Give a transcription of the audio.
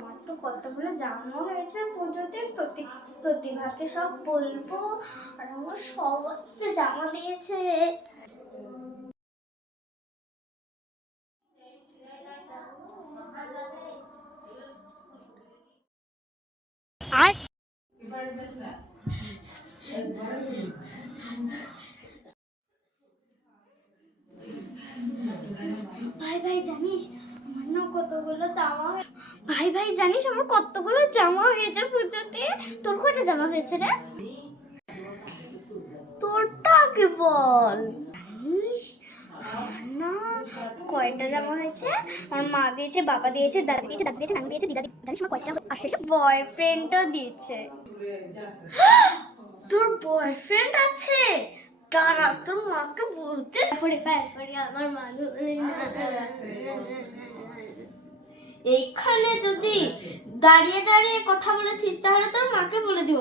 আমার তো কতগুলো জামা হয়েছে পুজোতে, প্রতিভাকে সব বলবো। আর আমার সবাই জামা দিয়েছে। ভাই ভাই জানিস আমার না কতগুলো জামা ভাই জানিস আমার কতগুলো জামা হয়েছে পুজোতে। তোর কয়টা জামা হয়েছে রে? তোরটা আগে বল। জানিস আমার না কয়টা জামা হয়েছে? আমার মা দিয়েছে, বাবা দিয়েছে, দাদা দিয়েছে, দাদু দিয়েছে, নানু দিয়েছে, দিদা দিয়েছে। জানিস আমার কয়টা? আর শেষে বয়ফ্রেন্ডও দিয়েছে। তোর বয়ফ্রেন্ড আছে? দাঁড়া তোর মাকে বলতে পরে আমার মা এখানে যদি দাঁড়িয়ে দাঁড়িয়ে কথা বলেছিস তাহলে তোর মাকে বলে দিব।